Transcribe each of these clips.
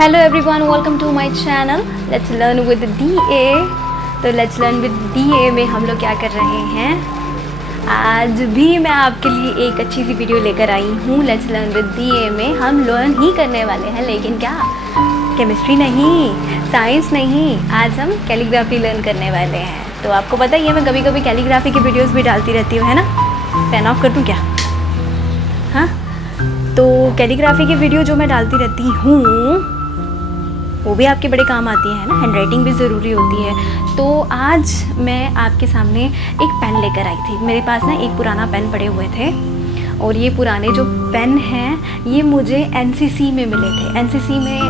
Hello everyone, welcome to my channel let's learn with DA. तो let's learn with DA में हम लोग क्या कर रहे हैं, आज भी मैं आपके लिए एक अच्छी सी वीडियो लेकर आई हूँ। लेट्स लर्न विद डीए में हम लर्न ही करने वाले हैं, लेकिन क्या केमिस्ट्री नहीं, साइंस नहीं, आज हम कैलीग्राफी लर्न करने वाले हैं। तो आपको पता ही है मैं कभी कभी कैलीग्राफी की वीडियोज़ भी डालती रहती हूँ, है ना। पेन ऑफ कर दूँ क्या? हाँ, तो कैलीग्राफी की वीडियो जो मैं डालती रहती हूँ वो भी आपके बड़े काम आती है ना, हैंड राइटिंग भी ज़रूरी होती है। तो आज मैं आपके सामने एक पेन लेकर आई थी। मेरे पास ना एक पुराना पेन पड़े हुए थे, और ये पुराने जो पेन हैं ये मुझे एनसीसी में मिले थे। एनसीसी में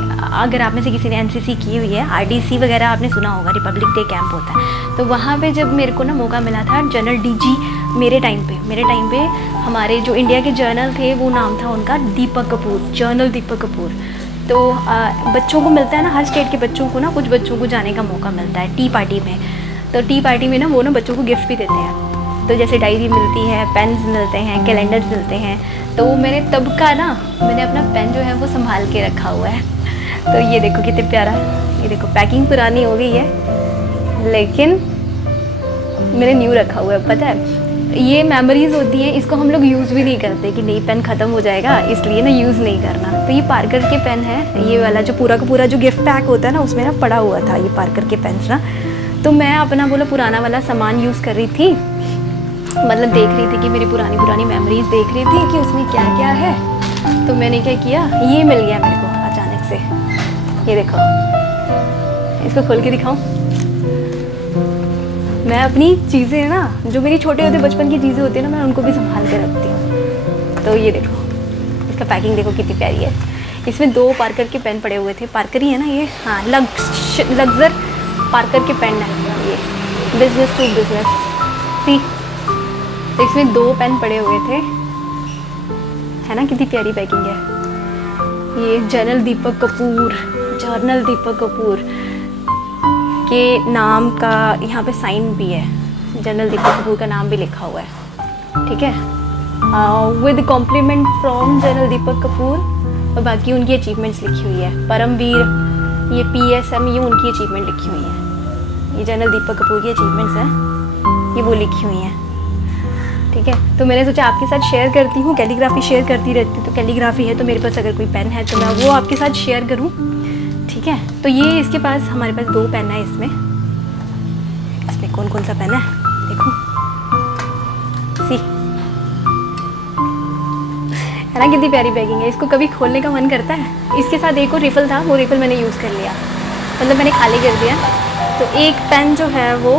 अगर आप में से किसी ने एनसीसी की हुई है, आरडीसी वगैरह आपने सुना होगा, रिपब्लिक डे कैंप होता है, तो वहाँ पे जब मेरे को ना मौका मिला था जनरल डीजी, मेरे टाइम पे हमारे जो इंडिया के जर्नल थे वो नाम था उनका दीपक कपूर, जनरल दीपक कपूर। तो बच्चों को मिलता है ना, हर स्टेट के बच्चों को ना, कुछ बच्चों को जाने का मौका मिलता है टी पार्टी में। तो टी पार्टी में ना वो ना बच्चों को गिफ्ट भी देते हैं, तो जैसे डायरी मिलती है, पेन्स मिलते हैं, कैलेंडर्स मिलते हैं। तो मैंने तब का ना, मैंने अपना पेन जो है वो संभाल के रखा हुआ है। तो ये देखो कितने प्यारा, ये देखो पैकिंग पुरानी हो गई है लेकिन मैंने न्यू रखा हुआ है। पता है ये मेमोरीज़ होती हैं, इसको हम लोग यूज़ भी नहीं करते कि नहीं पेन ख़त्म हो जाएगा इसलिए ना यूज़ नहीं करना। तो ये पार्कर के पेन है, ये वाला जो पूरा का पूरा जो गिफ्ट पैक होता है ना उसमें ना पड़ा हुआ था ये पार्कर के पेन्स ना। तो मैं अपना बोला पुराना वाला सामान यूज़ कर रही थी, मतलब देख रही थी कि मेरी पुरानी मेमोरीज़ देख रही थी कि उसमें क्या क्या है। तो मैंने क्या किया, ये मिल गया मेरे को अचानक से, ये देखो, इसको खोल के दिखाऊँ। मैं अपनी चीज़ें ना, जो मेरी छोटे होते बचपन की चीज़ें होती है ना, मैं उनको भी संभाल के रखती हूँ। तो ये देखो, इसका पैकिंग देखो कितनी प्यारी है। इसमें 2 पार्कर के पेन पड़े हुए थे, पार्कर ही है ना ये, हाँ, लग्जर पार्कर के पेन है ये, बिजनेस टू बिजनेस सी। तो इसमें 2 पेन पड़े हुए थे, है ना, कितनी प्यारी पैकिंग है। ये जनरल दीपक कपूर के नाम का यहाँ पे साइन भी है, जनरल दीपक कपूर का नाम भी लिखा हुआ है, ठीक है, with complement from general Deepak Kapoor. और बाकी उनकी अचीवमेंट्स लिखी हुई है, परमवीर, ये PSM, ये उनकी अचीवमेंट लिखी हुई है, ये जनरल दीपक कपूर की अचीवमेंट्स हैं, ये वो लिखी हुई हैं, ठीक है। तो मैंने सोचा आपके साथ शेयर करती हूँ, कैलीग्राफी शेयर करती रहती हूँ, तो कैलीग्राफी है तो मेरे पास अगर कोई पेन है तो मैं वो आपके साथ शेयर करूँ, ठीक है। तो ये इसके पास, हमारे पास 2 पेन है इसमें कौन कौन सा पेन है देखो, सी, है ना, कितनी प्यारी पैकिंग है। इसको कभी खोलने का मन करता है। इसके साथ एक और रिफल था, वो रिफल मैंने यूज़ कर लिया, मतलब मैंने खाली कर दिया। तो एक पेन जो है वो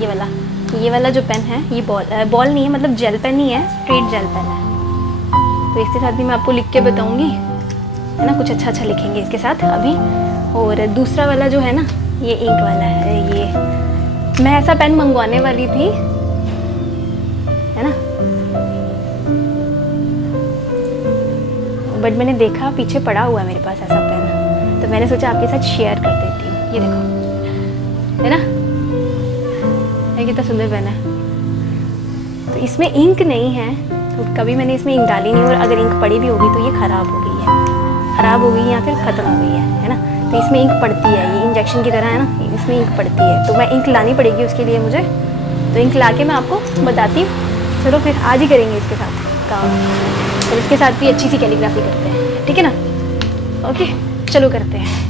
ये वाला जो पेन है, ये बॉल नहीं है, मतलब जेल पेन ही है, स्ट्रेट जेल पेन है। तो इसके साथ भी मैं आपको लिख के बताऊँगी, है ना, कुछ अच्छा लिखेंगे इसके साथ अभी। और दूसरा वाला जो है ना, ये इंक वाला है, ये मैं ऐसा पेन मंगवाने वाली थी, है ना, बट मैंने देखा पीछे पड़ा हुआ है मेरे पास ऐसा पेन, तो मैंने सोचा आपके साथ शेयर कर देती हूँ। ये देखो, है ना, ये कितना सुंदर पेन है। तो इसमें इंक नहीं है, तो कभी मैंने इसमें इंक डाली नहीं, और अगर इंक पड़ी भी होगी तो ये ख़राब हो गई या फिर ख़त्म हो गई है ना। तो इसमें इंक पड़ती है, ये इंजेक्शन की तरह है ना, इसमें इंक पड़ती है, तो मैं इंक लानी पड़ेगी उसके लिए मुझे। तो इंक ला के मैं आपको बताती हूँ। चलो फिर आज ही करेंगे इसके साथ काम, और इसके साथ भी अच्छी सी कैलीग्राफी करते हैं, ठीक है ना। ओके, चलो करते हैं।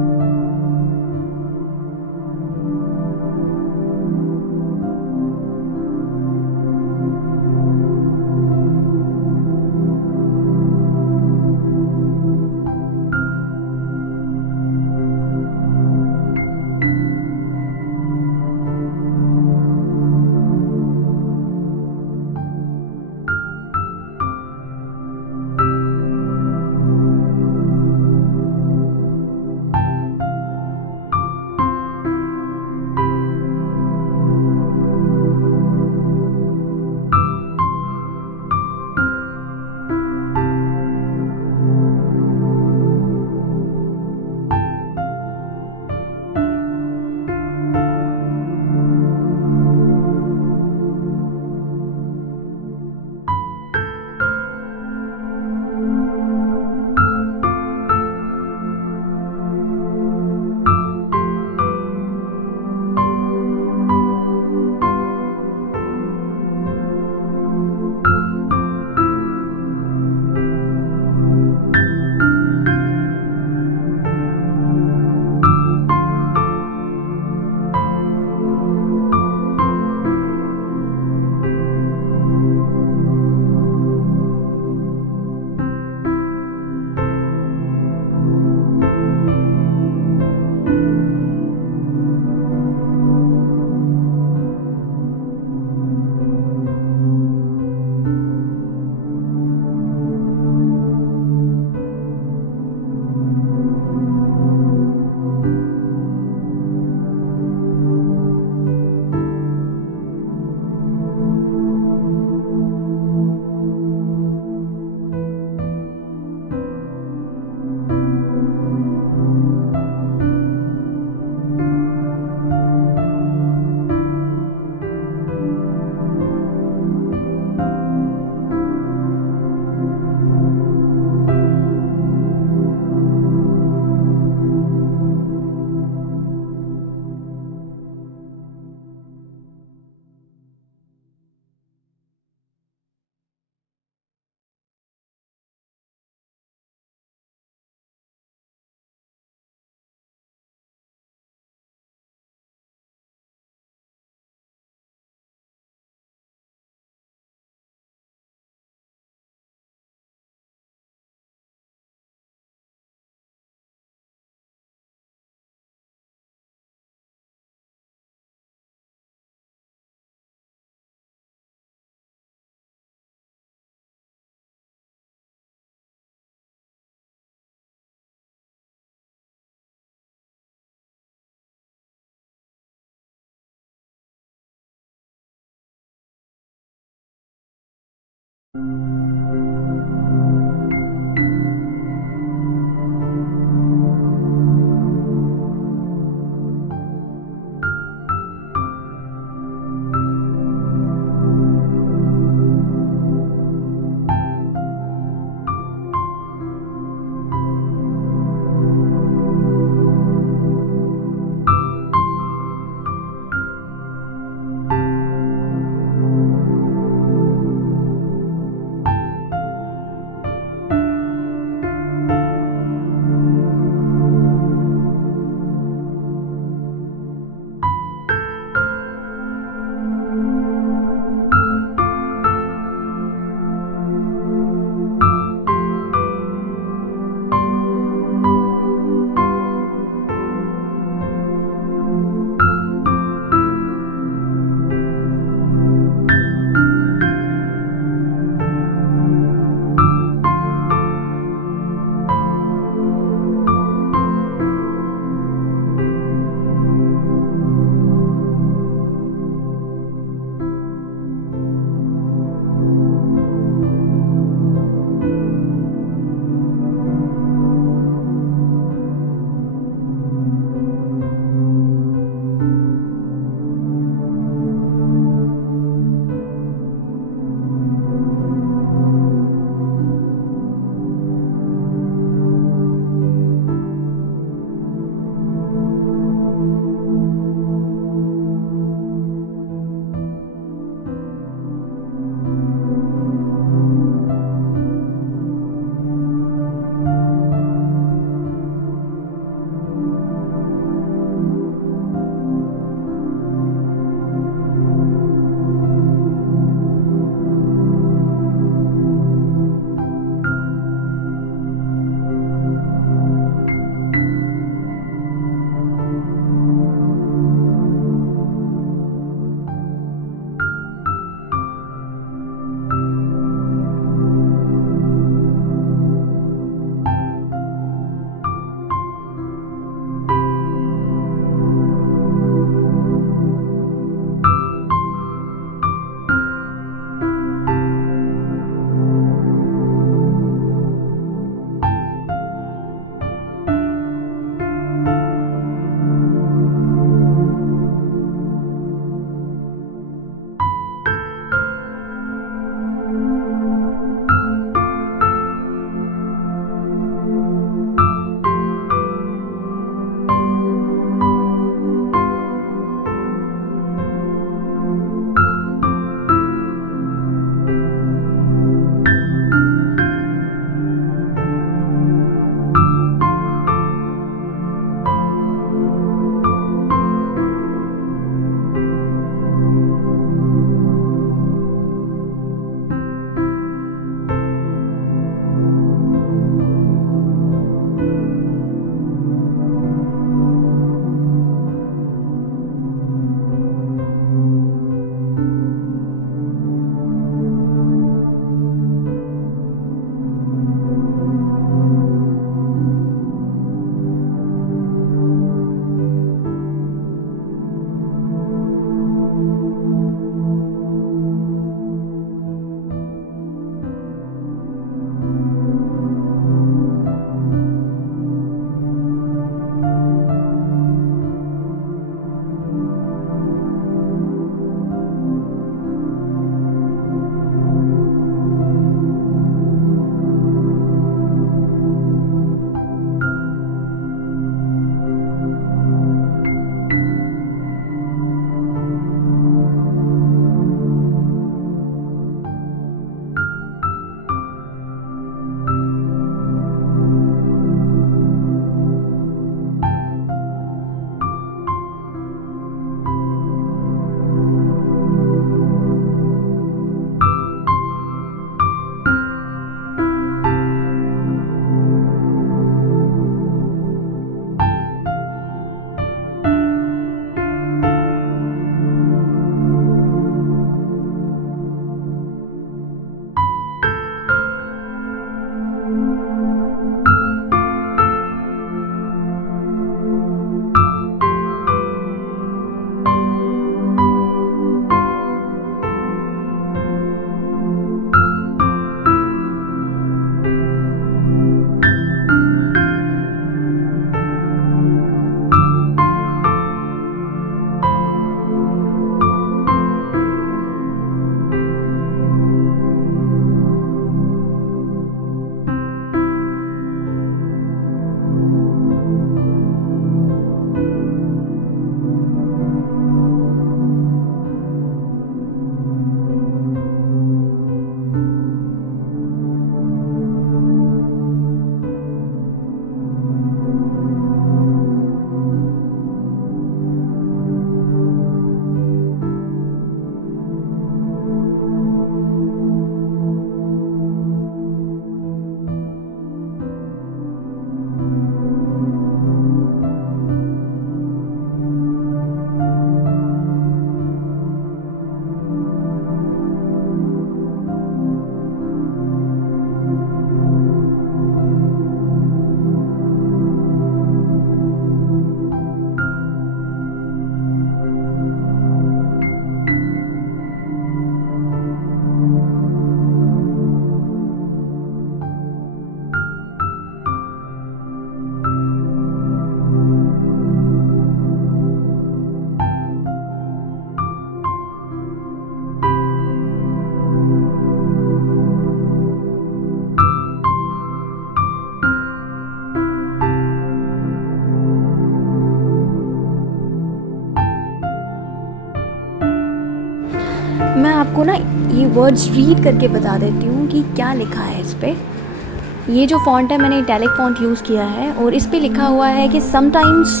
आपको ना ये वर्ड्स रीड करके बता देती हूँ कि क्या लिखा है इस पर। ये जो फॉन्ट है मैंने इटैलिक फॉन्ट यूज़ किया है और इस पे लिखा हुआ है कि sometimes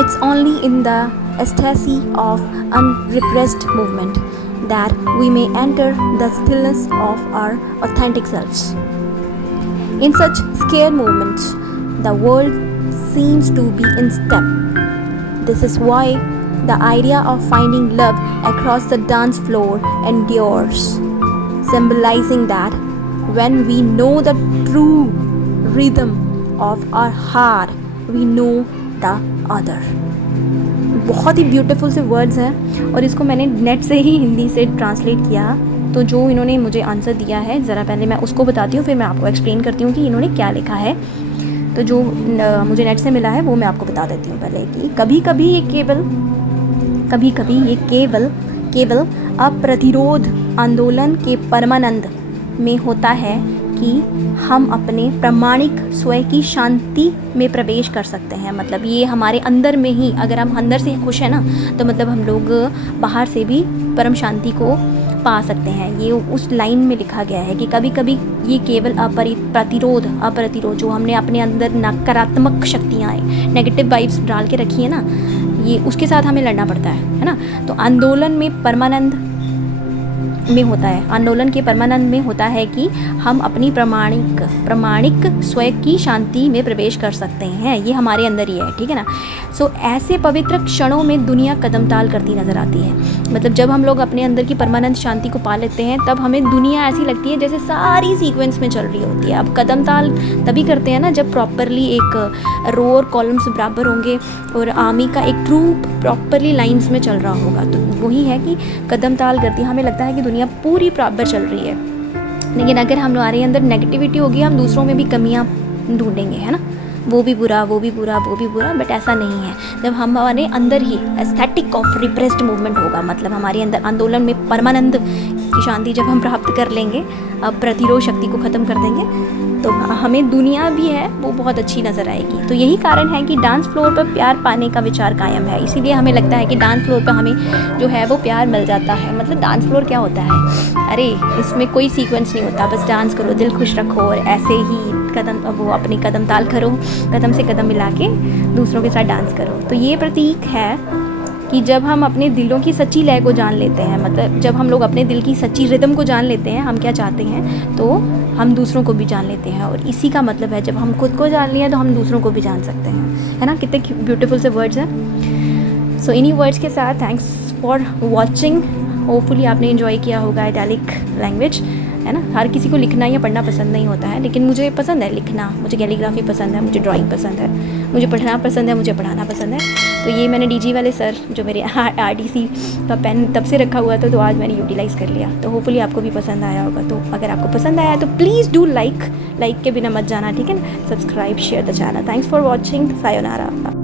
it's only in the ecstasy of unrepressed movement that we may enter the stillness of our authentic selves. In such scared moments, the world seems to be in step. This is why the idea of finding love across the dance floor endures, symbolizing that when we know the true rhythm of our heart, we know the other. बहुत ही beautiful से words हैं और इसको मैंने net से ही हिंदी से translate किया। तो जो इन्होंने मुझे आंसर दिया है ज़रा पहले मैं उसको बताती हूँ, फिर मैं आपको एक्सप्लेन करती हूँ कि इन्होंने क्या लिखा है। तो जो मुझे नेट से मिला है वो मैं आपको बता देती हूँ पहले कि कभी कभी ये केवल अप्रतिरोध आंदोलन के परमानंद में होता है कि हम अपने प्रामाणिक स्वयं की शांति में प्रवेश कर सकते हैं। मतलब ये हमारे अंदर में ही, अगर हम अंदर से खुश हैं ना तो मतलब हम लोग बाहर से भी परम शांति को पा सकते हैं। ये उस लाइन में लिखा गया है कि कभी कभी ये केवल अप्रतिरोध जो हमने अपने अंदर नकारात्मक शक्तियाँ नेगेटिव वाइब्स डाल के रखी है ना, ये उसके साथ हमें लड़ना पड़ता है ना। तो आंदोलन के परमानंद में होता है कि हम अपनी प्रामाणिक स्वयं की शांति में प्रवेश कर सकते हैं। ये हमारे अंदर ही है, ठीक है ना। सो ऐसे पवित्र क्षणों में दुनिया कदम ताल करती नज़र आती है। मतलब जब हम लोग अपने अंदर की परमानेंट शांति को पा लेते हैं तब हमें दुनिया ऐसी लगती है जैसे सारी सीक्वेंस में चल रही होती है। अब कदम ताल तभी करते हैं ना जब प्रॉपरली एक रो और कॉलम्स बराबर होंगे और आर्मी का एक ट्रूप प्रॉपरली लाइंस में चल रहा होगा। तो वही है कि कदम ताल करती है, हमें लगता है कि दुनिया पूरी बराबर चल रही है। लेकिन अगर हमारे अंदर नेगेटिविटी होगी हम दूसरों में भी कमियां ढूंढेंगे, है ना, वो भी बुरा। बट ऐसा नहीं है। जब हमारे अंदर ही एस्थेटिक ऑफ रिप्रेस्ड मूवमेंट होगा, मतलब हमारे अंदर आंदोलन में परमानंद की शांति जब हम प्राप्त कर लेंगे, प्रतिरोध शक्ति को ख़त्म कर देंगे, तो हमें दुनिया भी है वो बहुत अच्छी नज़र आएगी। तो यही कारण है कि डांस फ्लोर पर प्यार पाने का विचार कायम है। इसीलिए हमें लगता है कि डांस फ्लोर पर हमें जो है वो प्यार मिल जाता है। मतलब डांस फ्लोर क्या होता है, अरे इसमें कोई सीक्वेंस नहीं होता, बस डांस करो, दिल खुश रखो और ऐसे ही अपनी कदम ताल करो, कदम से कदम मिला के दूसरों के साथ डांस करो। तो ये प्रतीक है कि जब हम अपने दिलों की सच्ची लय को जान लेते हैं, मतलब जब हम लोग अपने दिल की सच्ची रिदम को जान लेते हैं, हम क्या चाहते हैं, तो हम दूसरों को भी जान लेते हैं। और इसी का मतलब है जब हम खुद को जान लिया तो हम दूसरों को भी जान सकते हैं, है ना। कितने ब्यूटीफुल से वर्ड्स हैं। सो इन्हीं वर्ड्स के साथ थैंक्स फॉर वॉचिंग। होपफुली आपने इन्जॉय किया होगा इटैलिक लैंग्वेज, है ना। हर किसी को लिखना या पढ़ना पसंद नहीं होता है, लेकिन मुझे पसंद है लिखना। मुझे कैलीग्राफी पसंद है, मुझे ड्राइंग पसंद है, मुझे पढ़ना पसंद है, मुझे पढ़ाना पसंद है। तो ये मैंने डीजी वाले सर जो मेरे आरटीसी का पेन तब से रखा हुआ था, तो आज मैंने यूटिलाइज़ कर लिया। तो होपफुली आपको भी पसंद आया होगा। तो अगर आपको पसंद आया तो प्लीज़ डू लाइक के बिना मत जाना, ठीक है ना। Subscribe, share the channel. Thanks for watching. Sayonara.